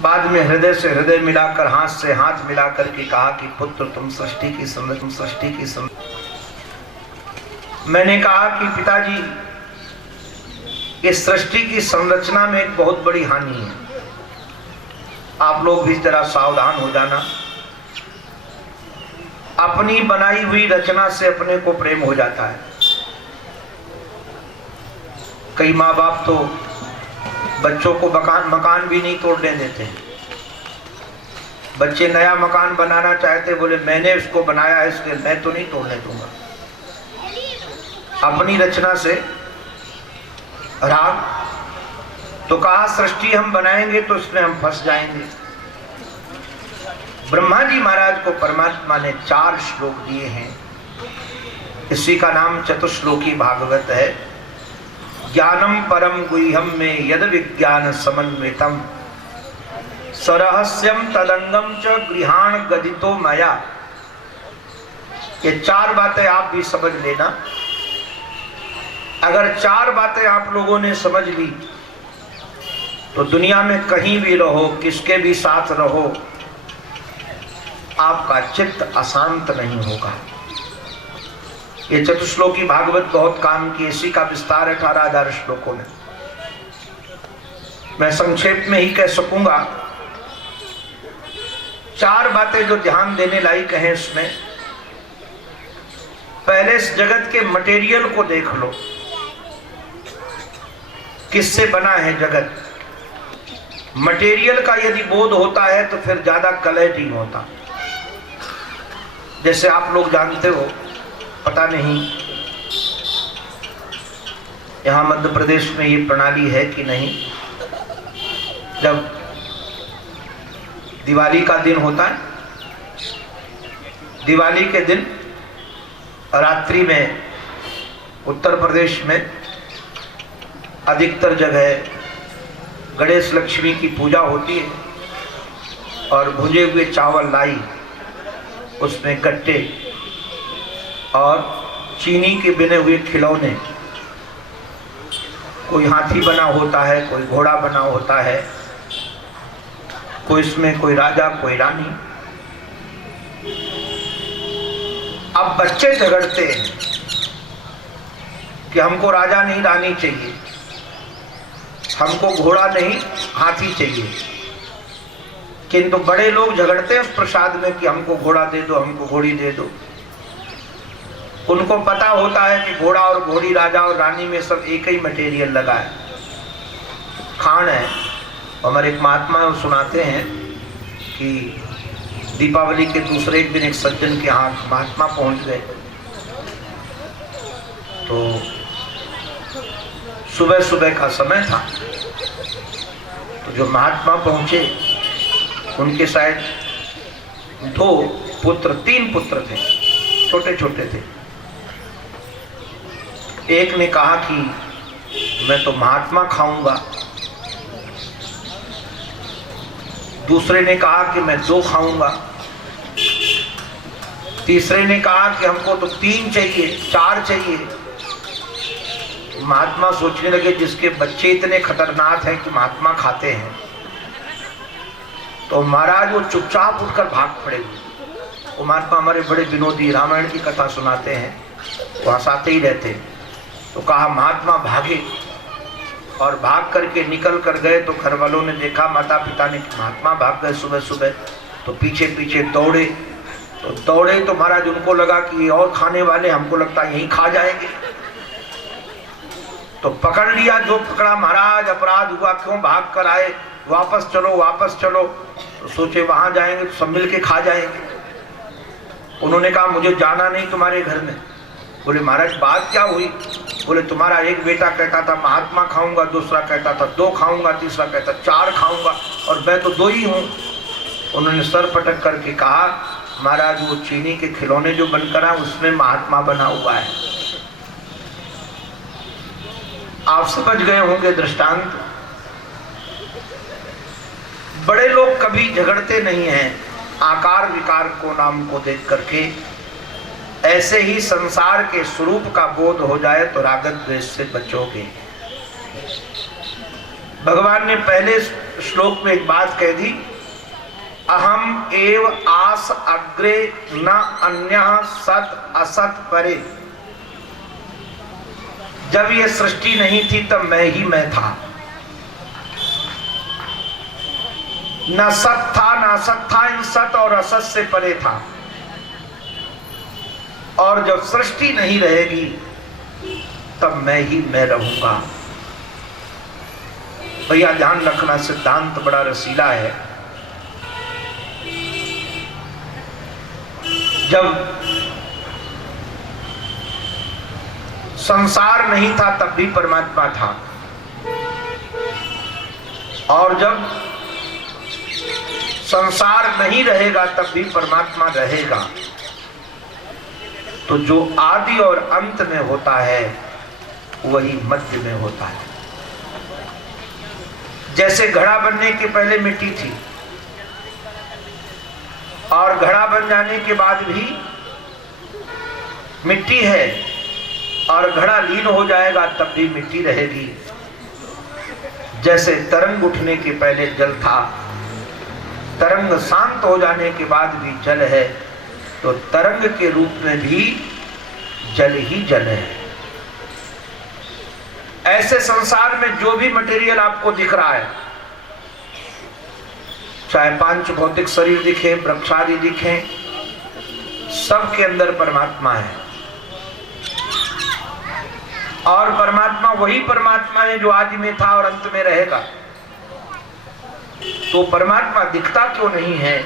बाद में हृदय से हृदय मिलाकर, हाथ से हाथ मिलाकर के कहा कि पुत्र तुम सृष्टि की संरचना। मैंने कहा कि पिताजी इस सृष्टि की संरचना में एक बहुत बड़ी हानि है, आप लोग भी जरा सावधान हो जाना। अपनी बनाई हुई रचना से अपने को प्रेम हो जाता है। कई माँ बाप तो बच्चों को मकान भी नहीं तोड़ने देते हैं। बच्चे नया मकान बनाना चाहते, बोले मैंने उसको बनाया है इसलिए मैं तो नहीं तोड़ने दूंगा। अपनी रचना से राग, तो कहा सृष्टि हम बनाएंगे तो इसमें हम फंस जाएंगे। ब्रह्मा जी महाराज को परमात्मा ने 4 श्लोक दिए हैं। इसी का नाम चतुश्लोकी भागवत है। ज्ञानम परम गुह्यम में यद विज्ञान समन्वितम सरहस्यम तदंगम च गृहाण गदितो मया। ये 4 बातें आप भी समझ लेना। अगर 4 बातें आप लोगों ने समझ ली तो दुनिया में कहीं भी रहो, किसके भी साथ रहो, आपका चित्त अशांत नहीं होगा। ये चतुश्लोकी भागवत बहुत काम की, इसी का विस्तार 18,000 श्लोकों में। मैं संक्षेप में ही कह सकूंगा। 4 बातें जो ध्यान देने लायक हैं इसमें। पहले इस जगत के मटेरियल को देख लो, किससे बना है जगत। मटेरियल का यदि बोध होता है तो फिर ज्यादा कलह नहीं होता। जैसे आप लोग जानते हो, पता नहीं यहां मध्य प्रदेश में ये प्रणाली है कि नहीं, जब दिवाली का दिन होता है, दिवाली के दिन रात्रि में उत्तर प्रदेश में अधिकतर जगह गणेश लक्ष्मी की पूजा होती है और भुजे हुए चावल लाई, उसमें गट्टे और चीनी के बने हुए खिलौने, कोई हाथी बना होता है, कोई घोड़ा बना होता है, कोई इसमें कोई राजा कोई रानी। अब बच्चे झगड़ते हैं कि हमको राजा नहीं रानी चाहिए, हमको घोड़ा नहीं हाथी चाहिए। किंतु बड़े लोग झगड़ते हैं उस प्रसाद में कि हमको घोड़ा दे दो, हमको घोड़ी दे दो। उनको पता होता है कि घोड़ा और घोड़ी, राजा और रानी में सब एक ही मटेरियल लगा है, खान है। हमारे एक महात्मा सुनाते हैं कि दीपावली के दूसरे दिन एक सज्जन के यहाँ महात्मा पहुंच गए। तो सुबह सुबह का समय था, तो जो महात्मा पहुंचे उनके शायद 3 पुत्र थे, छोटे छोटे थे। एक ने कहा कि मैं तो महात्मा खाऊंगा, दूसरे ने कहा कि मैं 2 खाऊंगा, तीसरे ने कहा कि हमको तो 3 चाहिए, 4 चाहिए। महात्मा सोचने लगे जिसके बच्चे इतने खतरनाक हैं कि महात्मा खाते हैं, तो महाराज वो चुपचाप उठकर भाग पड़े। वो महात्मा हमारे बड़े विनोदी, रामायण की कथा सुनाते हैं, वो हंसाते ही रहते। तो कहा महात्मा भागे, और भाग करके निकल कर गए तो घर वालों ने देखा, माता पिता ने, महात्मा भाग गए सुबह सुबह। तो पीछे पीछे दौड़े तो महाराज उनको लगा कि और खाने वाले, हमको लगता है यहीं खा जाएंगे। तो पकड़ लिया, जो पकड़ा, महाराज अपराध हुआ, क्यों भाग कर आए, वापस चलो वापस चलो। तो सोचे वहां जाएंगे तो सब मिल के खा जाएंगे। उन्होंने कहा मुझे जाना नहीं तुम्हारे घर में। बोले महाराज बात क्या हुई? बोले तुम्हारा एक बेटा कहता था महात्मा खाऊंगा, दूसरा कहता था 2 खाऊंगा, तीसरा कहता 4 खाऊंगा, और मैं तो 2 ही हूं। उन्होंने सर पटक करके कहा महाराज वो चीनी के खिलौने जो बनकर आए उसमें महात्मा बना हुआ है। आप समझ गए होंगे दृष्टांत। बड़े लोग कभी झगड़ते नहीं हैं आकार विकार को, नाम को देख करके। ऐसे ही संसार के स्वरूप का बोध हो जाए तो राग द्वेष से बचोगे। भगवान ने पहले श्लोक में एक बात कह दी, अहम एव आस अग्रे न अन्य सत असत परे। जब ये सृष्टि नहीं थी तब मैं ही मैं था, न सत था न असत था, इन सत और असत से परे था। और जब सृष्टि नहीं रहेगी तब मैं ही मैं रहूंगा। भैया ध्यान रखना, सिद्धांत बड़ा रसीला है। जब संसार नहीं था तब भी परमात्मा था, और जब संसार नहीं रहेगा तब भी परमात्मा रहेगा। तो जो आदि और अंत में होता है वही मध्य में होता है। जैसे घड़ा बनने के पहले मिट्टी थी और घड़ा बन जाने के बाद भी मिट्टी है, और घड़ा लीन हो जाएगा तब भी मिट्टी रहेगी। जैसे तरंग उठने के पहले जल था, तरंग शांत हो जाने के बाद भी जल है, तो तरंग के रूप में भी जल ही जल है। ऐसे संसार में जो भी मटेरियल आपको दिख रहा है, चाहे पांच भौतिक शरीर दिखे, वृक्षादि दिखे, सब के अंदर परमात्मा है। और परमात्मा वही परमात्मा है जो आदि में था और अंत में रहेगा। तो परमात्मा दिखता क्यों नहीं है?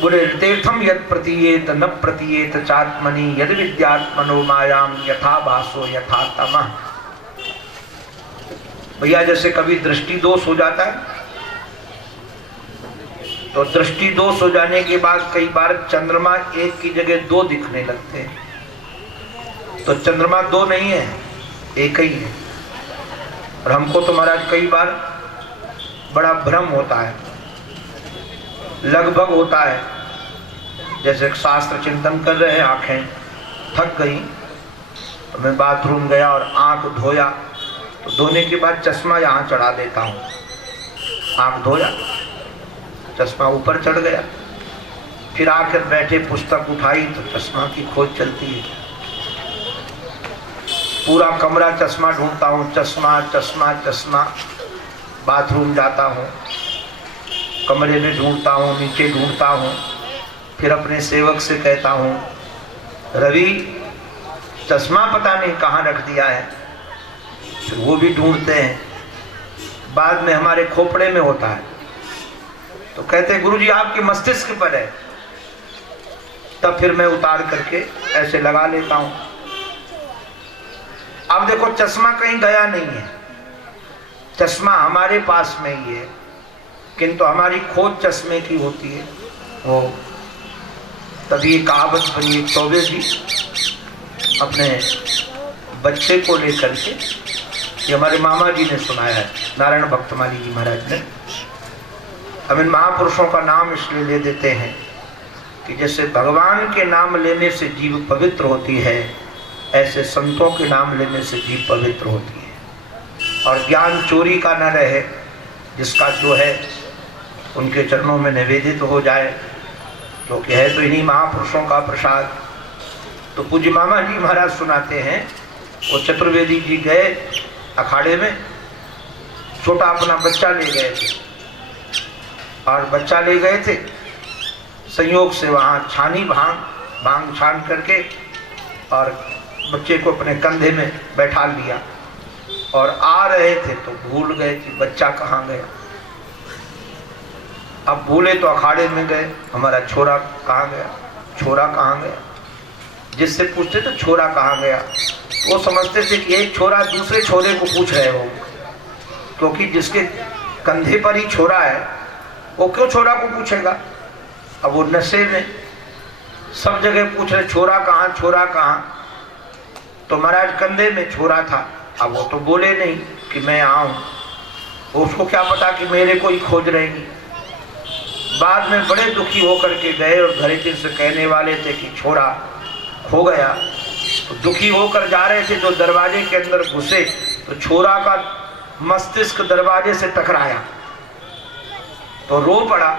बोले तीर्थम यद प्रतीयेत न प्रतीयेत चात्मनि यद विद्यात्मनो मायाम यथा भासो यथा तमः। भैया जैसे कभी दृष्टि दोष हो जाता है, तो दृष्टि दोष हो जाने के बाद कई बार चंद्रमा एक की जगह दो दिखने लगते हैं। तो चंद्रमा दो नहीं है, एक ही है। और हमको तो महाराज कई बार बड़ा भ्रम होता है, लगभग होता है। जैसे शास्त्र चिंतन कर रहे हैं, आंखें थक गई, तो मैं बाथरूम गया और आंख धोया, तो धोने के बाद चश्मा यहाँ चढ़ा देता हूँ। आंख धोया, चश्मा ऊपर चढ़ गया, फिर आकर बैठे पुस्तक उठाई तो चश्मा की खोज चलती है। पूरा कमरा चश्मा ढूंढता हूँ, चश्मा चश्मा चश्मा। बाथरूम जाता हूँ, कमरे में ढूंढता हूँ, नीचे ढूंढता हूँ, फिर अपने सेवक से कहता हूँ, रवि चश्मा पता नहीं कहाँ रख दिया है। फिर वो भी ढूंढते हैं, बाद में हमारे खोपड़े में होता है, तो कहते हैं गुरुजी आपके मस्तिष्क पर है। तब फिर मैं उतार करके ऐसे लगा लेता हूँ। अब देखो चश्मा कहीं गया नहीं है, चश्मा हमारे पास में ही है, किंतु हमारी खोज चश्मे की होती है। वो तभी ये कहावत बनी, तौबे जी अपने बच्चे को लेकर के, ये हमारे मामा जी ने सुनाया है, नारायण भक्तमाली जी महाराज ने। हम इन महापुरुषों का नाम इसलिए ले देते हैं कि जैसे भगवान के नाम लेने से जीव पवित्र होती है, ऐसे संतों के नाम लेने से जीव पवित्र होती है। और ज्ञान चोरी का न रहे, जिसका जो है उनके चरणों में निवेदित हो जाए, क्योंकि है तो इन्हीं महापुरुषों का प्रसाद। तो पूज्य मामा जी महाराज सुनाते हैं, वो चतुर्वेदी जी गए अखाड़े में, छोटा अपना बच्चा ले गए थे, और बच्चा ले गए थे संयोग से वहाँ छानी भांग छान करके, और बच्चे को अपने कंधे में बैठा लिया, और आ रहे थे तो भूल गए कि बच्चा कहाँ गया। अब भूले तो अखाड़े में गए, हमारा छोरा कहाँ गया, छोरा कहाँ गया। जिससे पूछते तो छोरा कहाँ गया, वो समझते थे कि एक छोरा दूसरे छोरे को पूछ रहे हो, क्योंकि जिसके कंधे पर ही छोरा है वो क्यों छोरा को पूछेगा। अब वो नशे में सब जगह पूछ रहे छोरा कहाँ, छोरा कहाँ। तो महाराज कंधे में छोरा था, अब वो तो बोले नहीं कि मैं आऊँ, उसको क्या पता कि मेरे को ही खोज रहेंगी। बाद में बड़े दुखी होकर के गए और घरेती से कहने वाले थे कि छोरा खो गया। तो दुखी होकर जा रहे थे, जो दरवाजे के अंदर घुसे तो छोरा का मस्तिष्क दरवाजे से टकराया, तो रो पड़ा।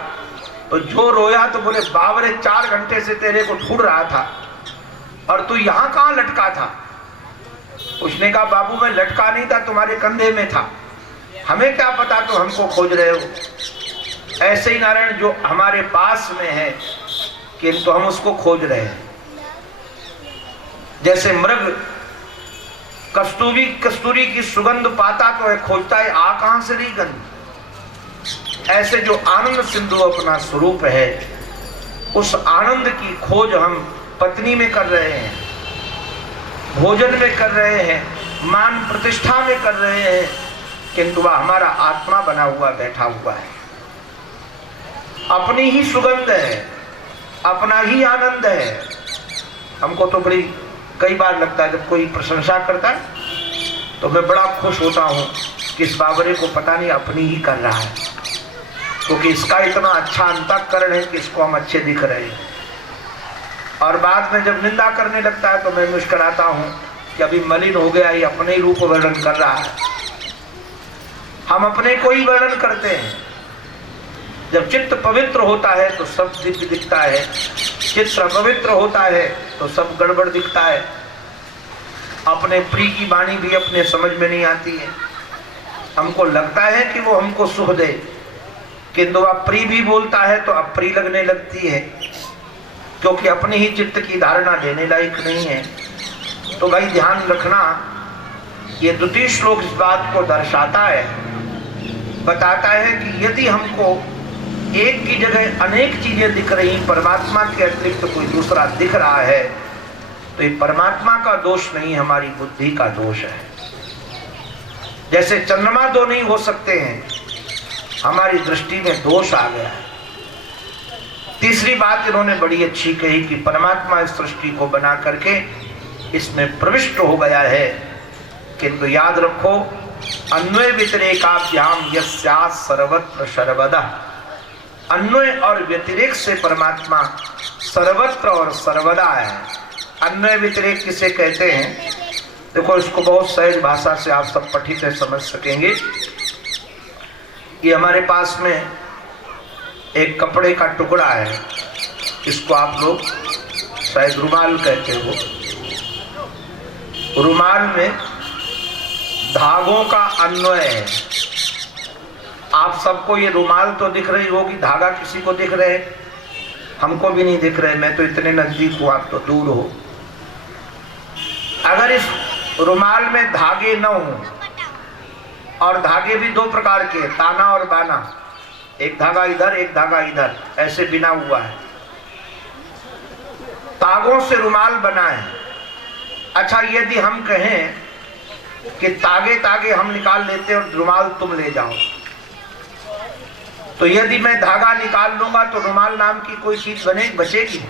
तो जो रोया तो बोले बाबरे 4 घंटे से तेरे को ढूंढ रहा था और तू यहां कहां लटका था। उसने कहा बाबू मैं लटका नहीं था, तुम्हारे कंधे में था, हमें क्या पता तो हमको खोज रहे हो। ऐसे ही नारायण जो हमारे पास में है किंतु हम उसको खोज रहे हैं। जैसे मृग कस्तूरी की सुगंध पाता तो है, खोजता है आ कहां से रही गंध। ऐसे जो आनंद सिंधु अपना स्वरूप है, उस आनंद की खोज हम पत्नी में कर रहे हैं, भोजन में कर रहे हैं, मान प्रतिष्ठा में कर रहे हैं, किंतु वह हमारा आत्मा बना हुआ बैठा हुआ है। अपनी ही सुगंध है, अपना ही आनंद है। हमको तो बड़ी कई बार लगता है जब कोई प्रशंसा करता है तो मैं बड़ा खुश होता हूं कि इस बाबरे को पता नहीं अपनी ही कर रहा है, क्योंकि इसका इतना अच्छा अंतःकरण है कि इसको हम अच्छे दिख रहे हैं। और बाद में जब निंदा करने लगता है तो मैं मुस्कुराता हूं कि अभी मलिन हो गया, ये अपने ही रूप वर्णन कर रहा है। हम अपने को ही वर्णन करते हैं। जब चित्त पवित्र होता है तो सब दिव्य दिखता है, चित्त पवित्र होता है तो सब गड़बड़ दिखता है। अपने प्रिय की वाणी भी अपने समझ में नहीं आती है। हमको लगता है कि वो हमको सुख दे, किंतु वह प्रिय भी बोलता है तो अप्रिय लगने लगती है, क्योंकि अपनी ही चित्त की धारणा देने लायक नहीं है। तो भाई ध्यान रखना, ये द्वितीय श्लोक इस बात को दर्शाता है, बताता है कि यदि हमको एक की जगह अनेक चीजें दिख रही, परमात्मा के अतिरिक्त कोई दूसरा दिख रहा है, तो ये परमात्मा का दोष नहीं, हमारी बुद्धि का दोष है। जैसे चंद्रमा दो नहीं हो सकते हैं, हमारी दृष्टि में दोष आ गया है। तीसरी बात इन्होंने बड़ी अच्छी कही कि परमात्मा इस सृष्टि को बना करके इसमें प्रविष्ट हो गया है, किंतु याद रखो अन्वय व्यतिरेकाभ्याम यस्यात् सर्वत्र सर्वदा। अन्वय और व्यतिरेक से परमात्मा सर्वत्र और सर्वदा है। अन्वय व्यतिरेक किसे कहते हैं? देखो इसको बहुत सहज भाषा से आप सब पठित है समझ सकेंगे। ये हमारे पास में एक कपड़े का टुकड़ा है, इसको आप लोग शायद रुमाल कहते हो। रुमाल में धागों का अन्वय है। आप सबको ये रुमाल तो दिख रही होगी, धागा किसी को दिख रहे? हमको भी नहीं दिख रहे, मैं तो इतने नजदीक हूं, आप तो दूर हो। अगर इस रुमाल में धागे न हो, और धागे भी 2 प्रकार के, ताना और बाना, एक धागा इधर एक धागा इधर, ऐसे बिना हुआ है, तागों से रुमाल बना है। अच्छा यदि हम कहें कि तागे तागे हम निकाल लेते और रुमाल तुम ले जाओ, तो यदि मैं धागा निकाल लूंगा तो रुमाल नाम की कोई चीज बचेगी?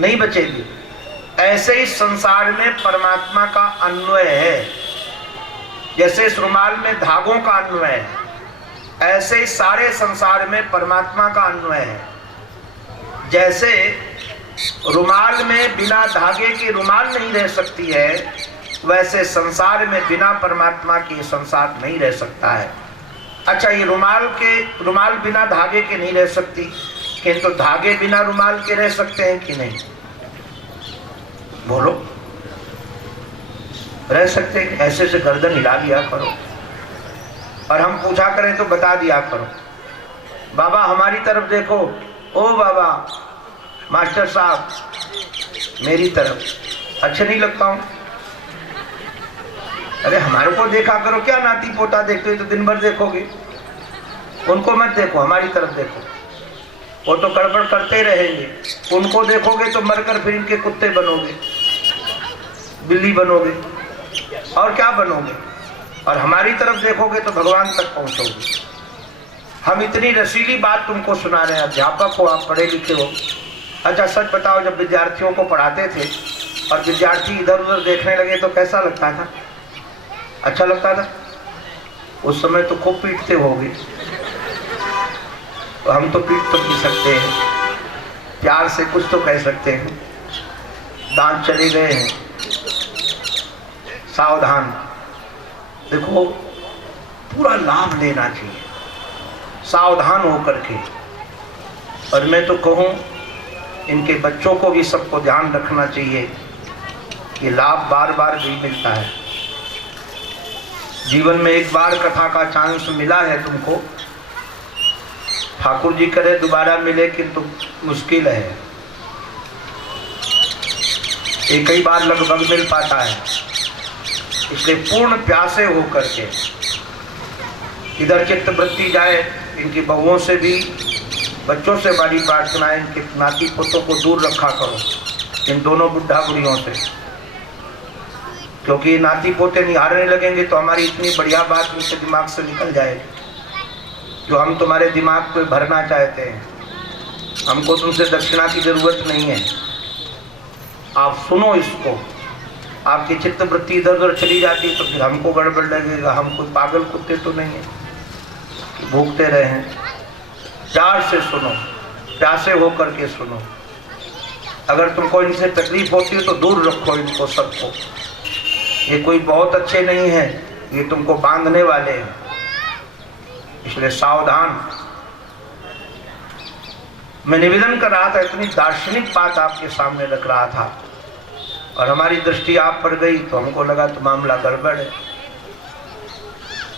नहीं बचेगी। ऐसे ही संसार में परमात्मा का अन्वय है। जैसे इस रुमाल में धागों का अन्वय है, ऐसे ही सारे संसार में परमात्मा का अन्वय है। जैसे रुमाल में बिना धागे के रुमाल नहीं रह सकती है, वैसे संसार में बिना परमात्मा के संसार नहीं रह सकता है। अच्छा ये रुमाल बिना धागे के नहीं रह सकती, किंतु धागे बिना रुमाल के रह सकते हैं कि नहीं? बोलो, रह सकते हैं? ऐसे से गर्दन हिला दिया करो और हम पूछा करें तो बता दिया करो, बाबा हमारी तरफ देखो, ओ बाबा मास्टर साहब मेरी तरफ। अच्छा नहीं लगता हूं? अरे हमारे को देखा करो, क्या नाती पोता देखते हो तो दिन भर देखोगे, उनको मत देखो, हमारी तरफ देखो। वो तो गड़बड़ करते ही रहेंगे, उनको देखोगे तो मरकर फिर इनके कुत्ते बनोगे, बिल्ली बनोगे, और क्या बनोगे। और हमारी तरफ देखोगे तो भगवान तक पहुंचोगे। हम इतनी रसीली बात तुमको सुना रहे हैं, अध्यापक हो आप, पढ़े लिखे हो। अच्छा सच बताओ, जब विद्यार्थियों को पढ़ाते थे और विद्यार्थी इधर उधर देखने लगे तो कैसा लगता था? अच्छा लगता था? उस समय तो खूब पीटते होगे। तो हम तो पीट तो नहीं सकते हैं, प्यार से कुछ तो कह सकते हैं, दांत चले गए हैं, सावधान। देखो पूरा लाभ लेना चाहिए। सावधान होकर के। और मैं तो कहूँ इनके बच्चों को भी सबको ध्यान रखना चाहिए कि लाभ बार बार नहीं मिलता है। जीवन में एक बार कथा का चांस मिला है तुमको, ठाकुर जी करे दोबारा मिले किंतु मुश्किल है, एक ही बार लगभग मिल पाता है। इसलिए पूर्ण प्यासे होकर के इधर चित्त वृत्ति जाए। इनकी बहुओं से भी, बच्चों से बड़ी प्रार्थना है, इनके नाती पोतों को दूर रखा करो इन दोनों बुढ़ा बुढ़ियों से, क्योंकि नाती पोते निहारने लगेंगे तो हमारी इतनी बढ़िया बात उनके दिमाग से निकल जाएगी जो हम तुम्हारे दिमाग पे भरना चाहते हैं। हमको तुमसे दक्षिणा की जरूरत नहीं है, आप सुनो इसको। आपकी चित्त वृत्ति इधर उधर चली जाती तो फिर हमको गड़बड़ लगेगा, हम कोई पागल कुत्ते तो नहीं है कि भूखते रहे। प्यार से सुनो, प्यासे होकर के सुनो। अगर तुमको इनसे तकलीफ होती है तो दूर रखो इनको सबको। ये कोई बहुत अच्छे नहीं है, ये तुमको बांधने वाले हैं, इसलिए सावधान। मैं निवेदन कर रहा था, इतनी दार्शनिक बात आपके सामने रख रहा था और हमारी दृष्टि आप पर गई तो हमको लगा तो मामला गड़बड़ है,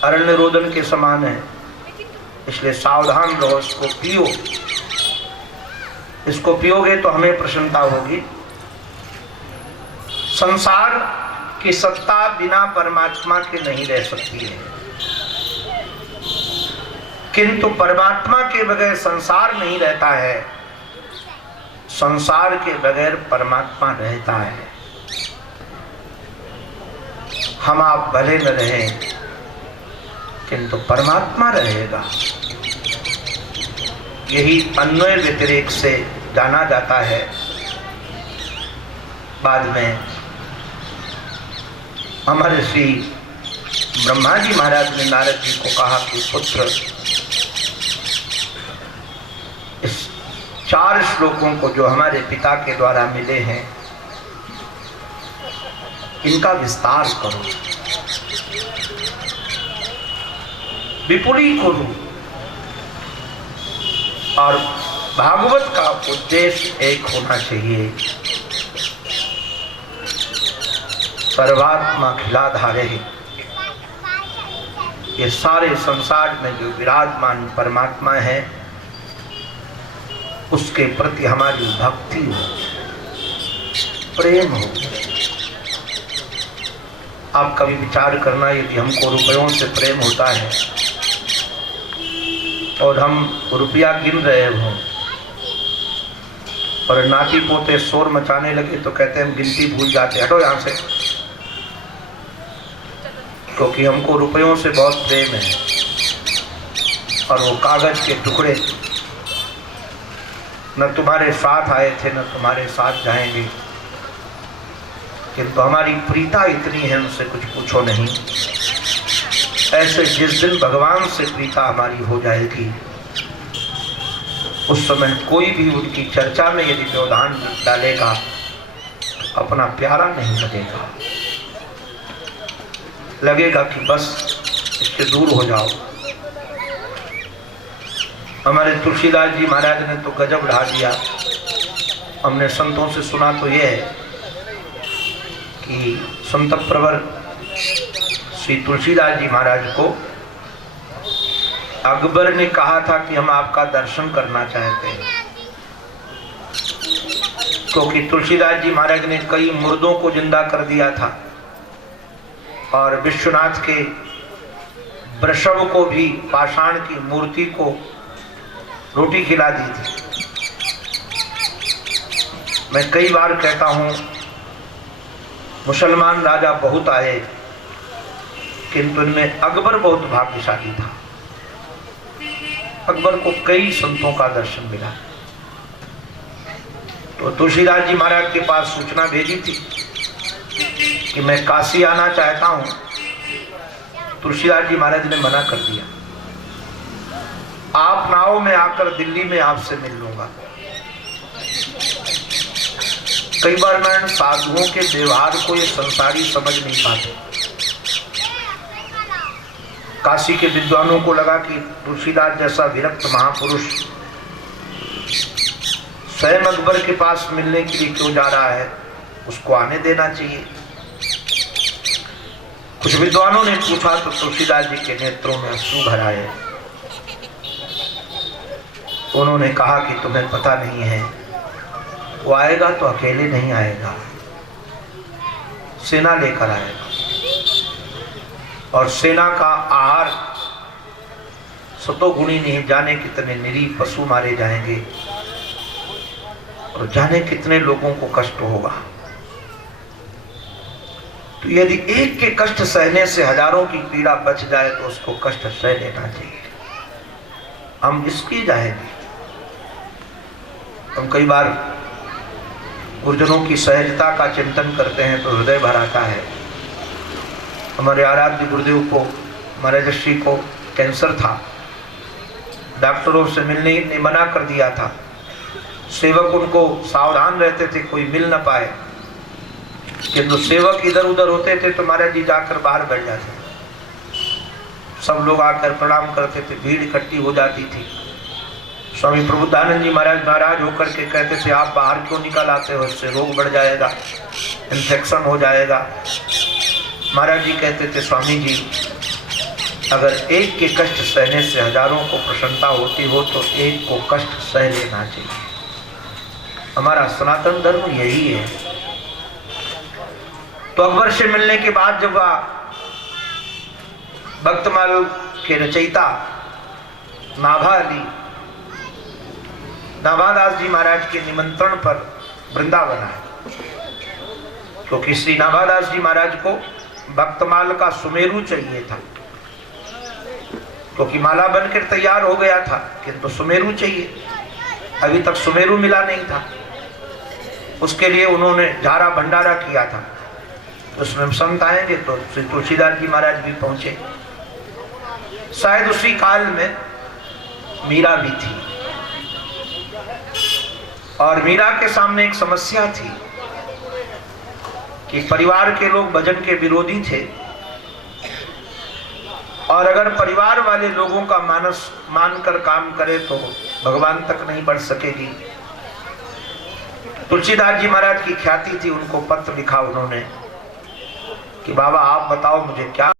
अरण्य रोदन के समान है। इसलिए सावधान रहो, इसको पियो। इसको पियोगे तो हमें प्रसन्नता होगी। संसार की सत्ता बिना परमात्मा के नहीं रह सकती है, किंतु परमात्मा के बगैर संसार नहीं रहता है, संसार के बगैर परमात्मा रहता है। हम आप भले न रहें किंतु परमात्मा रहेगा। यही अन्वय व्यतिरेक से जाना जाता है। बाद में हमारे श्री ब्रह्मा जी महाराज ने नारद जी को कहा कि पुत्र, इस 4 श्लोकों को जो हमारे पिता के द्वारा मिले हैं इनका विस्तार करो, विपुली करो। और भागवत का उद्देश्य एक होना चाहिए, सर्वात्मा खिलाधारे। ये सारे संसार में जो विराजमान परमात्मा है उसके प्रति हमारी भक्ति हो, प्रेम हो। आप कभी विचार करना, यदि हमको रुपयों से प्रेम होता है और हम रुपया गिन रहे हो और नाती पोते शोर मचाने लगे तो कहते हैं हम गिनती भूल जाते, हटो यहाँ से, क्योंकि हमको रुपयों से बहुत प्रेम है। और वो कागज के टुकड़े न तुम्हारे साथ आए थे न तुम्हारे साथ जाएंगे, किंतु हमारी प्रीता इतनी है उनसे कुछ पूछो नहीं। ऐसे जिस दिन भगवान से प्रीता हमारी हो जाएगी उस समय कोई भी उनकी चर्चा में यदि व्यवधान डालेगा तो अपना प्यारा नहीं लगेगा, लगेगा कि बस इससे दूर हो जाओ। हमारे तुलसीदास जी महाराज ने तो गजब ढा दिया। हमने संतों से सुना तो यह है कि संत प्रवर श्री तुलसीदास जी महाराज को अकबर ने कहा था कि हम आपका दर्शन करना चाहते हैं, क्योंकि तुलसीदास जी महाराज ने कई मुर्दों को जिंदा कर दिया था और विश्वनाथ के वृषभ को भी, पाषाण की मूर्ति को रोटी खिला दी थी। मैं कई बार कहता हूँ मुसलमान राजा बहुत आए किंतु इनमें अकबर बहुत भाग्यशाली था। अकबर को कई संतों का दर्शन मिला। तो तुलसीदास जी महाराज के पास सूचना भेजी थी कि मैं काशी आना चाहता हूं। तुलसीदास जी महाराज ने मना कर दिया, आप ना आओ, मैं आकर दिल्ली में आपसे मिल लूंगा। कई बार मैं साधुओं के व्यवहार को ये संसारी समझ नहीं पाते। काशी के विद्वानों को लगा कि तुलसीदास जैसा विरक्त महापुरुष स्वयं अकबर के पास मिलने के लिए क्यों जा रहा है, उसको आने देना चाहिए। कुछ विद्वानों ने पूछा तो तुलसीदास जी के नेत्रों में अश्रु भर आए। उन्होंने कहा कि तुम्हें पता नहीं है, वो आएगा तो अकेले नहीं आएगा, सेना लेकर आएगा, और सेना का आहार सतोगुणी नहीं जाने कितने निरीह पशु मारे जाएंगे और जाने कितने लोगों को कष्ट होगा। तो यदि एक के कष्ट सहने से हजारों की पीड़ा बच जाए तो उसको कष्ट सह लेना चाहिए। हम इसकी जाएंगे। हम कई बार गुरुजनों की सहजता का चिंतन करते हैं तो हृदय भर आता है। हमारे आराध्य गुरुदेव को, महाराज श्री को कैंसर था, डॉक्टरों से मिलने ने मना कर दिया था। सेवक उनको सावधान रहते थे कोई मिल न पाए, किंतु सेवक इधर उधर होते थे तो महाराज जी जाकर बाहर बैठ जाते। सब लोग आकर प्रणाम करते थे, भीड़ इकट्ठी हो जाती थी। स्वामी प्रबुद्धानंद जी महाराज नाराज होकर के कहते थे, आप बाहर क्यों निकल आते हो, इससे रोग बढ़ जाएगा, इन्फेक्शन हो जाएगा। महाराज जी कहते थे, स्वामी जी अगर एक के कष्ट सहने से हजारों को प्रसन्नता होती हो तो एक को कष्ट सह लेना चाहिए। हमारा सनातन धर्म यही है। तो अकबर से मिलने के बाद जब वह भक्तमाल के रचयिता नाभादास जी महाराज के निमंत्रण पर वृंदावन आए, क्योंकि श्री नाभादास जी महाराज को भक्तमाल का सुमेरु चाहिए था, क्योंकि माला बनकर तैयार हो गया था किंतु सुमेरु चाहिए। अभी तक सुमेरु मिला नहीं था। उसके लिए उन्होंने झारा भंडारा किया था। उसमें संत आएंगे तो श्री तुलसीदास जी महाराज भी पहुंचे। शायद उसी काल में मीरा भी थी, और मीरा के सामने एक समस्या थी कि परिवार के लोग भजन के विरोधी थे, और अगर परिवार वाले लोगों का मानस मानकर काम करे तो भगवान तक नहीं बढ़ सकेगी। तुलसीदास जी महाराज की ख्याति थी, उनको पत्र लिखा उन्होंने कि बाबा आप बताओ मुझे क्या